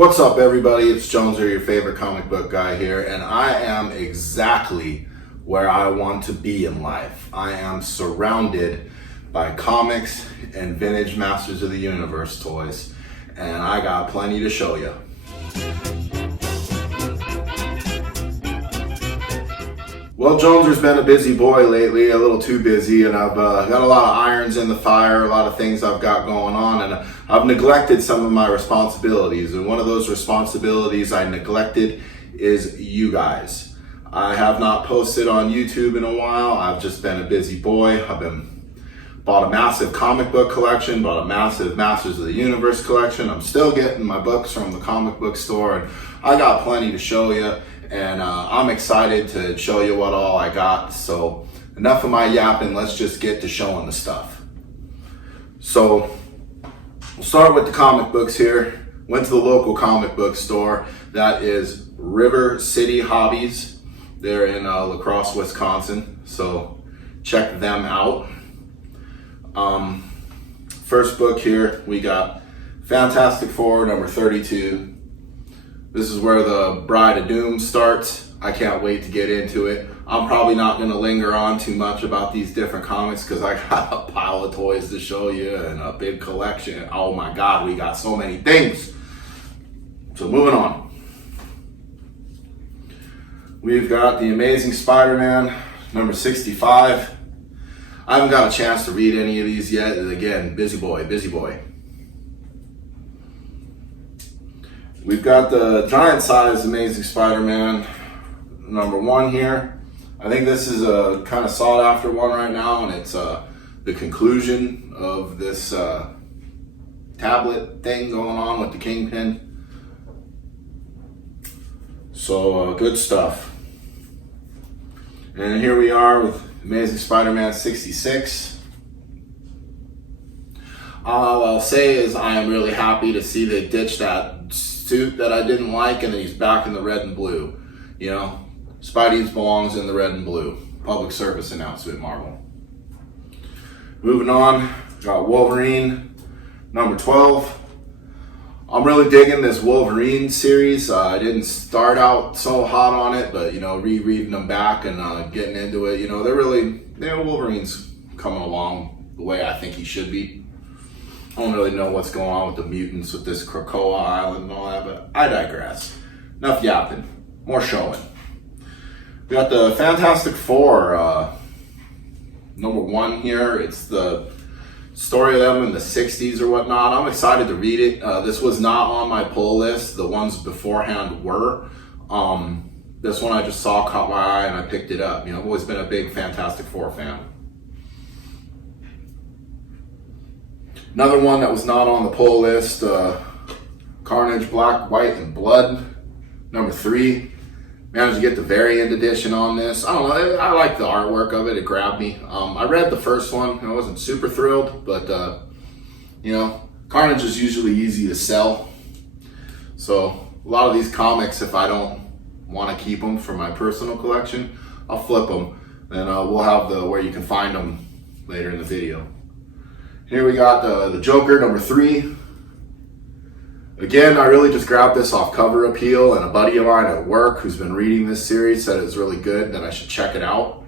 What's up, everybody? It's Jones here, your favorite comic book guy here, and I am exactly where I want to be in life. I am surrounded by comics and vintage Masters of the Universe toys, and I got plenty to show you. Well, Joneser's been a busy boy lately, a little too busy, and I've got a lot of irons in the fire, a lot of things I've got going on, and I've neglected some of my responsibilities. And one of those responsibilities I neglected is you guys. I have not posted on YouTube in a while. I've just been a busy boy. Bought a massive comic book collection, bought a massive Masters of the Universe collection. I'm still getting my books from the comic book store, and I got plenty to show you. And I'm excited to show you what all I got. So enough of my yapping, let's just get to showing the stuff. So we'll start with the comic books here. Went to the local comic book store. That is River City Hobbies. They're in La Crosse, Wisconsin. So check them out. First book here, we got Fantastic Four number 32. This is where the Bride of Doom starts. I can't wait to get into it. I'm probably not going to linger on too much about these different comics because I got a pile of toys to show you and a big collection. Oh my God, we got so many things. So moving on. We've got The Amazing Spider-Man, number 65. I haven't got a chance to read any of these yet. And again, busy boy, busy boy. We've got the giant size Amazing Spider-Man number 1 here. I think this is a kind of sought after one right now, and it's the conclusion of this tablet thing going on with the Kingpin. So good stuff. And here we are with Amazing Spider-Man 66. All I'll say is I am really happy to see they ditched that suit that I didn't like, and then he's back in the red and blue. You know, Spidey belongs in the red and blue. Public service announcement, Marvel. Moving on, got Wolverine, number 12. I'm really digging this Wolverine series. I didn't start out so hot on it, but you know, rereading them back and getting into it, you know, Wolverine's coming along the way I think he should be. I don't really know what's going on with the mutants with this Krakoa Island and all that, but I digress. Enough yapping, more showing. We got the Fantastic Four, number 1 here. It's the story of them in the 60s or whatnot. I'm excited to read it. This was not on my pull list. The ones beforehand were. This one I just saw, caught my eye, and I picked it up. You know, I've always been a big Fantastic Four fan. Another one that was not on the pull list, Carnage, Black, White, and Blood, number 3. Managed to get the variant edition on this. I don't know, I like the artwork of it, it grabbed me. I read the first one, I wasn't super thrilled, but you know, Carnage is usually easy to sell. So a lot of these comics, if I don't want to keep them for my personal collection, I'll flip them. And we'll have where you can find them later in the video. Here we got the Joker, number 3. Again, I really just grabbed this off Cover Appeal, and a buddy of mine at work who's been reading this series said it was really good, that I should check it out.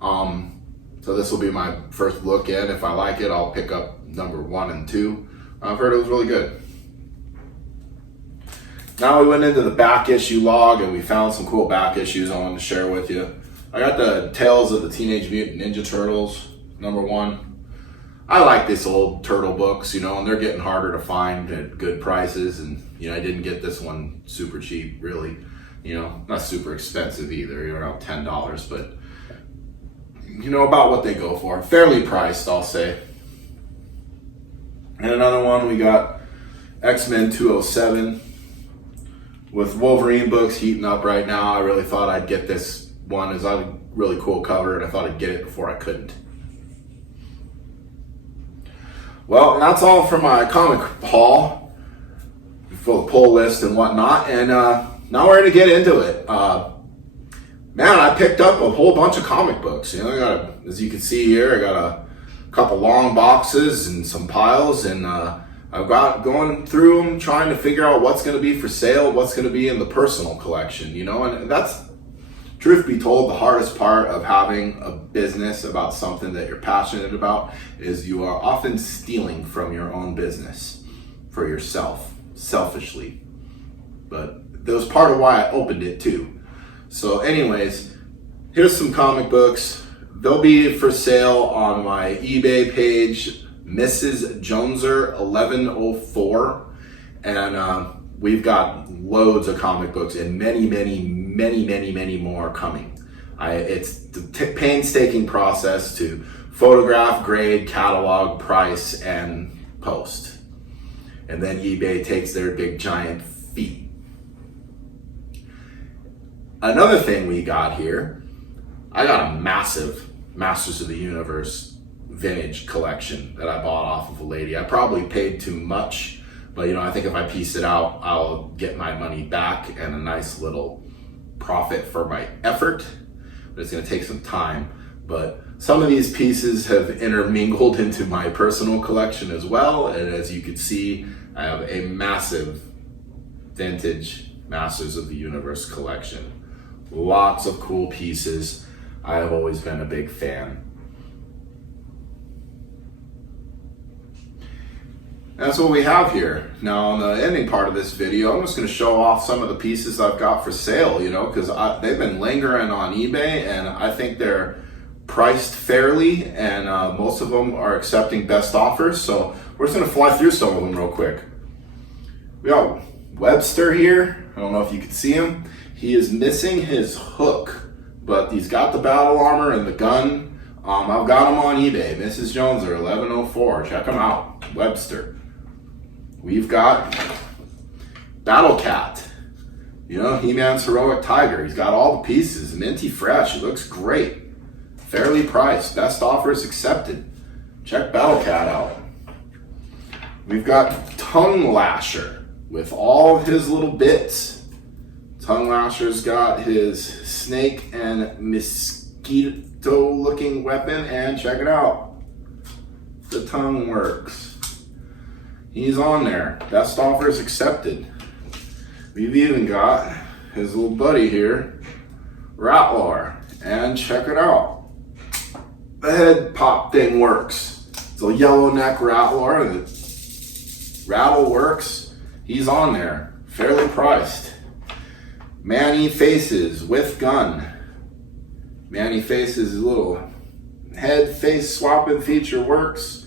So this will be my first look in. If I like it, I'll pick up number 1 and 2. I've heard it was really good. Now we went into the back issue log, and we found some cool back issues I wanted to share with you. I got the Tales of the Teenage Mutant Ninja Turtles, number 1. I like this old turtle books, you know, and they're getting harder to find at good prices. And, you know, I didn't get this one super cheap, really. You know, not super expensive either, around $10, but, you know, about what they go for. Fairly priced, I'll say. And another one, we got X-Men 207 with Wolverine books heating up right now. I really thought I'd get this one. It's a really cool cover, and I thought I'd get it before I couldn't. Well, that's all for my comic haul, full pull list and whatnot, and now we're going to get into it. Man, I picked up a whole bunch of comic books. You know, as you can see here, I got a couple long boxes and some piles, and I've got going through them, trying to figure out what's going to be for sale, what's going to be in the personal collection, you know, and that's, truth be told, the hardest part of having a business about something that you're passionate about is you are often stealing from your own business for yourself, selfishly. But that was part of why I opened it too. So anyways, here's some comic books. They'll be for sale on my eBay page, Mrs. Joneser 1104, and we've got loads of comic books and many more coming. It's the painstaking process to photograph, grade, catalog, price, and post. And then eBay takes their big giant fee. Another thing we got here, I got a massive Masters of the Universe vintage collection that I bought off of a lady. I probably paid too much, but you know, I think if I piece it out, I'll get my money back and a nice little profit for my effort. But it's going to take some time. But some of these pieces have intermingled into my personal collection as well, and as you can see, I have a massive vintage Masters of the Universe collection. Lots of cool pieces. I have always been a big fan. That's what we have here. Now, on the ending part of this video, I'm just going to show off some of the pieces I've got for sale, you know, because they've been lingering on eBay, and I think they're priced fairly, and most of them are accepting best offers. So we're just going to fly through some of them real quick. We got Webster here. I don't know if you can see him. He is missing his hook, but he's got the battle armor and the gun. I've got him on eBay, Mrs. Joneser 1104. Check him out, Webster. We've got Battle Cat, you know, He-Man's Heroic Tiger. He's got all the pieces, minty fresh. It looks great. Fairly priced. Best offers accepted. Check Battle Cat out. We've got Tongue Lasher with all of his little bits. Tongue Lasher's got his snake and mosquito looking weapon, and check it out. The tongue works. He's on there. Best offers accepted. We've even got his little buddy here, Rattler, and check it out. The head pop thing works. It's a yellow neck Rattler, and the rattle works. He's on there. Fairly priced. Manny Faces with gun. Manny Faces' little head face swapping feature works.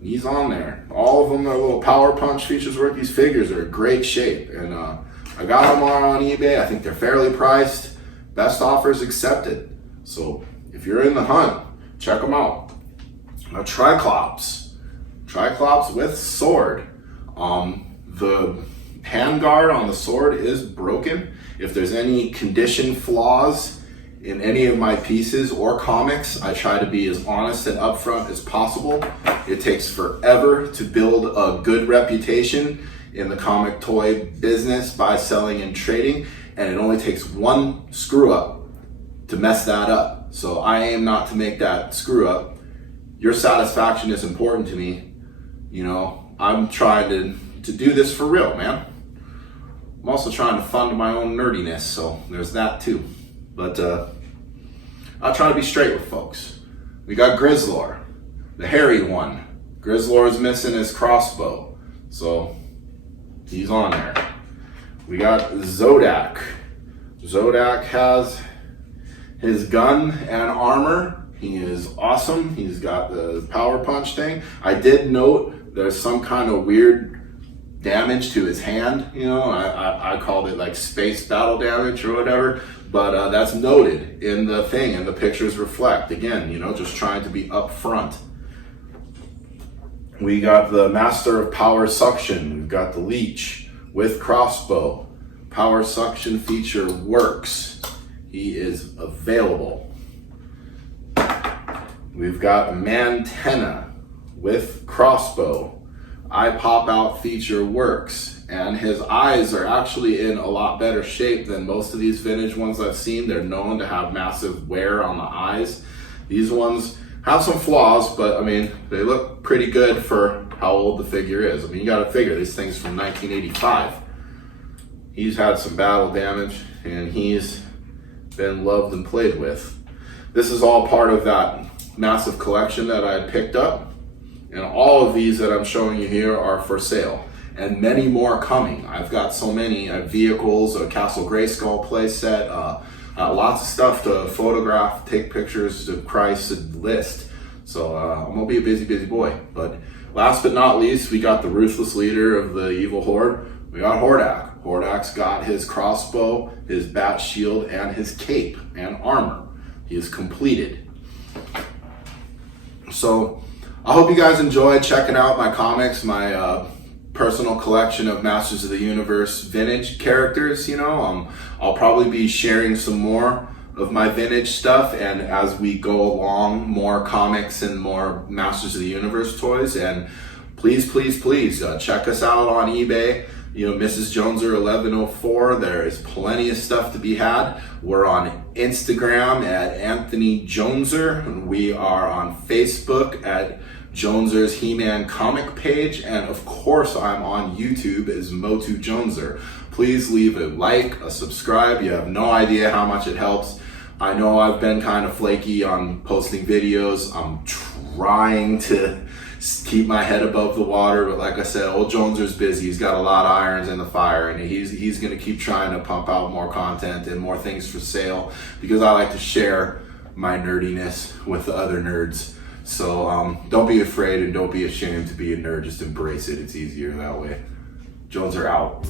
He's on there. All of them are little power punch features work. These figures are in great shape, and I got them on eBay. I think they're fairly priced. Best offers accepted. So if you're in the hunt, check them out. Now, Triclops with sword. The handguard on the sword is broken. If there's any condition flaws in any of my pieces or comics, I try to be as honest and upfront as possible. It takes forever to build a good reputation in the comic toy business by selling and trading, and it only takes one screw up to mess that up. So I aim not to make that screw up. Your satisfaction is important to me. You know, I'm trying to do this for real, man. I'm also trying to fund my own nerdiness, so there's that too. But I'll try to be straight with folks. We got Grizzler, the hairy one. Grizzler is missing his crossbow, so he's on there. We got Zodak. Zodak has his gun and armor. He is awesome. He's got the power punch thing. I did note there's some kind of weird damage to his hand. You know, I called it like space battle damage or whatever. But that's noted in the thing, and the pictures reflect. Again, you know, just trying to be upfront. We got the Master of Power Suction. We've got the Leech with crossbow. Power Suction feature works. He is available. We've got Mantenna with crossbow. Eye pop out feature works. And his eyes are actually in a lot better shape than most of these vintage ones I've seen. They're known to have massive wear on the eyes. These ones have some flaws, but I mean, they look pretty good for how old the figure is. I mean, you got to figure this thing's from 1985. He's had some battle damage, and he's been loved and played with. This is all part of that massive collection that I had picked up, and all of these that I'm showing you here are for sale, and many more coming. I've got so many vehicles, a Castle Grayskull playset, lots of stuff to photograph, take pictures to Christ and list. So I'm gonna be a busy boy. But last but not least, we got the ruthless leader of the evil horde. We got Hordak. Hordak's got his crossbow, his bat shield, and his cape and armor. He is completed. So I hope you guys enjoyed checking out my comics, my personal collection of Masters of the Universe vintage characters. You know, I'll probably be sharing some more of my vintage stuff, and as we go along, more comics and more Masters of the Universe toys. And please check us out on eBay. You know, Mrs. Joneser 1104, there is plenty of stuff to be had. We're on Instagram at Anthony Joneser, and we are on Facebook at Joneser's He-Man comic page, and of course I'm on YouTube as MOTU Joneser. Please leave a like, a subscribe. You have no idea how much it helps. I know I've been kind of flaky on posting videos. I'm trying to keep my head above the water, but like I said, old Joneser's busy. He's got a lot of irons in the fire, and he's going to keep trying to pump out more content and more things for sale, because I like to share my nerdiness with the other nerds. So don't be afraid and don't be ashamed to be a nerd. Just embrace it. It's easier that way. Joneser out.